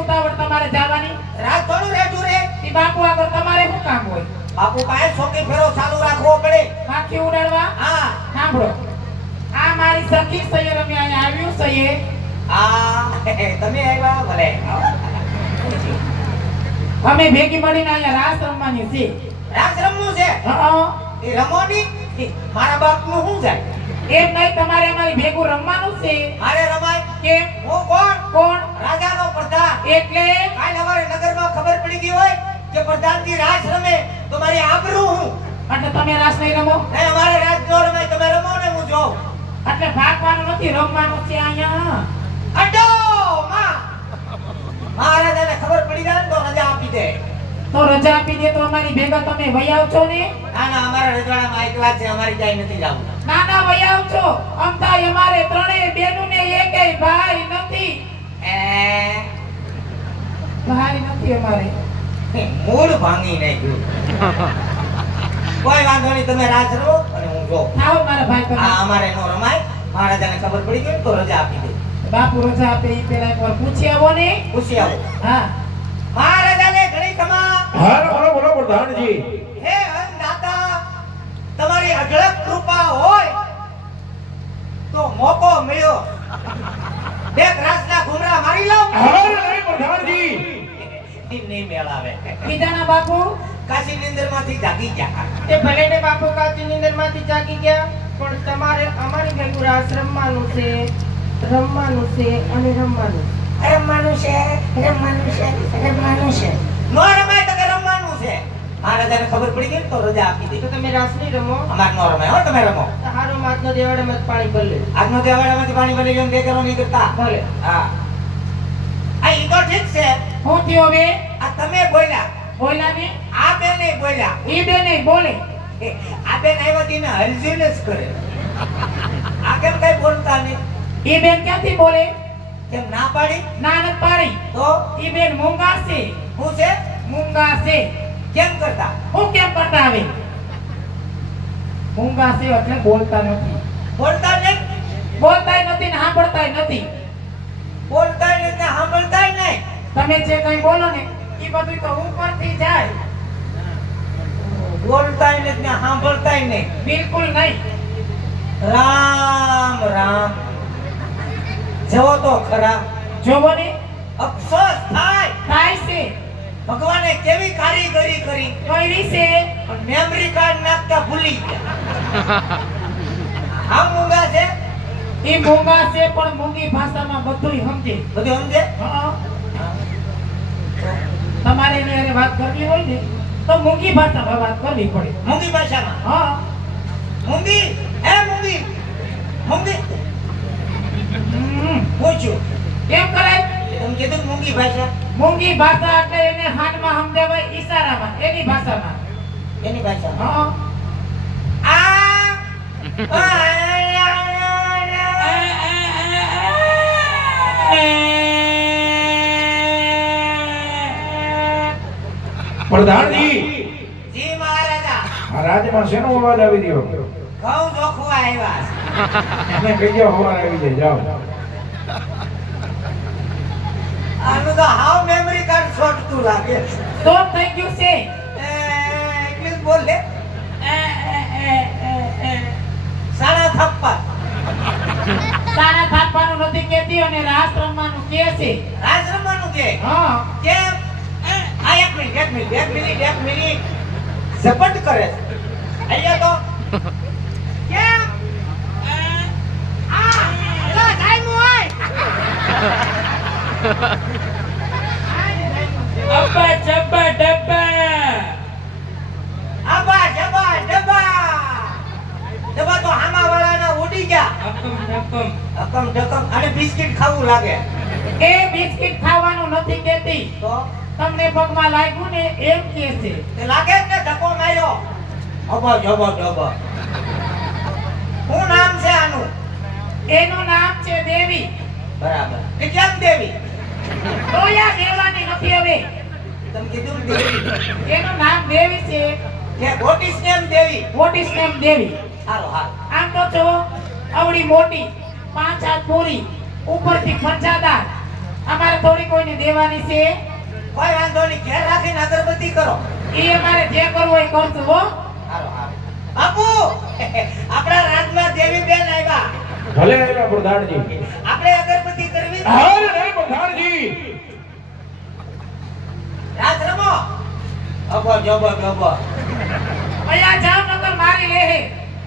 ઉતાવળ તમારે જવાની? રાત થોડું રહેતું રે. ઈ બાપુ આગળ તમારે શું કામ હોય? બાપુ કાંઈ શોખી ફેરો ચાલુ રાખવો પડે. માખી ઉડાડવા? હા. સાંભળો, આ મારી સખી સૈયર અમે અહીંયા આવ્યું સૈયે. તમે આવ્યા ભલે. અમે ભેગી મળીને અહીંયા રાસ રમવાની છે. રાસ રમવું છે? હા. એ રમોની મારા બાપનું શું જાય? એમ નહીં, તમારે અમારી ભેગું રમવાનું છે. મારે રમાય કેમ? હું કોણ? કોણ? રાજાનો પ્રધાન. એટલે કાલ અમારે નગરમાં ખબર પડી ગઈ હોય કે પ્રધાનજી રાસ રમે તો મારી આબરૂ હું. એટલે તમે રાસ નહીં રમો? નહીં, અમારે રાસ ન રમાય. તમે રમો ને હું જોઉં. એટલે ભાગવાનું નથી, રમવાનું છે અહીંયા. અડો માં મહારાજાને ખબર પડી જાય ને તો રજા આપી દે. તો રજા આપી દે તો અમારી ભેગા તમે વહી આવજો ને? ના ના, અમારા રજવાડામાં એકલા છે, અમારી ક્યાંય નથી જવું. ના ના, વહી આવજો. અમથાય અમારે ત્રણેય બેનું ને એકેય ભાઈ નથી. ભાઈ નથી અમારે. મૂળ ભાંગી નાખ્યું. કોઈ વાંધો નહીં, તમે રાસ રમો અને હું જોઉં. આવો મારા ભાઈ તમે. આ અમારે નો રમાય. મહારાજાને ખબર પડી ગઈ ને તો રજા આપી દે. બાપુ રજા આપે ઈ પેલા એકવાર પૂછી આવો ને. પૂછી આવો. હા. મહારાજાને ઘણી ખમા. હા, બોલો બોલો પ્રધાનજી. હે અન્નદાતા, તમારી અઢળક કૃપા હોય તો મોકો મળ્યો બે રાસના ઘુમરા મારી લઉં. હા નહીં પ્રધાનજી. નહીં મેળાવે. બીજાના બાપુ કાશી નિંદરમાંથી જાગી ગયા. તે ભલે ને બાપુ કાચી નીંદરમાંથી જાગી ગયા, પણ તમારે અમારી ભેગું રાસ રમવાનું છે અને રમવાનું. રમવાનું છે. નો રમાય તો કે રમવાનું છે. મહારાજાને ખબર પડી ગઈ ને તો રજા આપી દે. તો તમે રાસ નહીં રમો? અમાર નો રમાય હો, તમે રમો. તો હારો માથનો દેવાડામાં જ પાણી ભલે. આજનો દેવાડામાંથી પાણી ભરી લઈને બે કરો નહીં કરતા. ભલે. હા. આ ઈ તો ઠીક છે. હું થયો હવે? આ તમે બોલ્યા. બોલ્યા ને? આ બેન નહીં બોલ્યા. ઈ બે નહીં બોલે. આ બેન આવ્યા તેને હલઝુલ જ કરે. આ કેમ કઈ બોલતા નહીં? ઈ બેન ક્યાંથી બોલે? કેમ ના પાડી? ના નથી પાડી. તો ઈ બેન મૂંગા છે. શું છે? મૂંગા છે. કેમ કરતા? હું કેમ કરતા આવે? મૂંગા છે એટલે બોલતા નથી. બોલતા નહીં. બોલતાય નથી ને સાંભળતાય નથી. બોલતા નહીં ને સાંભળતા નહીં. તમે જે કઈ બોલો ને ઈ બધું તો ઉપરથી જાય. બોલતા નહીં ને સાંભળતા નહીં. બિલકુલ નહીં. રામ રામ. જવો તો ખરા. જોવો ને, અફસોસ થાય છે. ભગવાને કેવી કારીગરી કરી. કરી છે. પણ મેમરી કાર્ડ નાખતા ભૂલી ગયા. આ મૂંગા છે. ઈ મૂંગા છે પણ મૂંગી ભાષામાં બધુંય સમજે. બધું સમજે. હા. તમારે એને હારે વાત કરવી હોય ને તો મૂંગી ભાષામાં વાત કરવી પડે. મૂંગી ભાષામાં. હા. મૂંગી. હે મૂંગી. મૂંગી. પૂછ્યું. કેમ કરાય? તમે કીધું મૂંગી ભાષા. મૂંગી ભાષા એટલે એને હાથમાં સમજાવાય ઈશારામાં, એની ભાષામાં. એની ભાષા. હા. પ્રધાનજી. જી મહારાજા. આ રાજમાં શેનો અવાજ આવી રહ્યો? ઘઉં જોખવા આવ્યા. એને કહી જાઓ હવા આવી જાય જાઓ. આનું તો હાવ મેમરી કાર્ડ છોટતું લાગે. તો થઈ ગયું છે. ઇંગ્લિશ બોલ લે. સાડા થપ્પા. તારા થાપવાનું નથી કહેતી અને રાસ રમવાનું કહે છે. રાસ રમવાનું કે. હા. કેમ? આ એક મિનિટ. ઝપટ કરે છે. અહીંયા તો કેમ? એલા જાયમુ હોય. અબ્બા જબ્બા ડબ્બા. આબા જબા ડબા. ડબા તો હામા વાળાના ઉડી ગયા. અકમ ઢકમ. અને બિસ્કિટ ખાવું લાગે. એ બિસ્કિટ ખાવાનું નથી કહેતી. તો તમને પગમાં લાગ્યું ને એમ કહે છે. તે લાગે જ ને ધક્કો માર્યો. અબા જબા ડબા. શું નામ છે આનું? એનું નામ છે દેવી. બરાબર. કેટલાક દેવી? તોયા દેવાની નથી હવે. તમે કીધું ને દેવી. એનું નામ દેવી છે. કે what is name Devi? What is name Devi. હાલો હાલ. આમ તો જો અવળી મોટી, 5 હાથ પૂરી, ઉપરથી ફંજાદાર, અમારે થોડી કોઈને દેવાની છે કોઈ વાંધો નહીં, ઘેર રાખીને અગરબત્તી કરો. એ અમારે જે કરવું હોય એ કરશું હો હાલો હાલો. બાપુ આપણા રાજમાં દેવી બેન આવ્યા. ભલે આવ્યા પ્રધાનજી. આપણે અગરબત્તી કરવી. હાલ નહીં પ્રધાનજી. રાત રમો. અબો જબો જબો. અહીંયા જાવ નકર મારી લે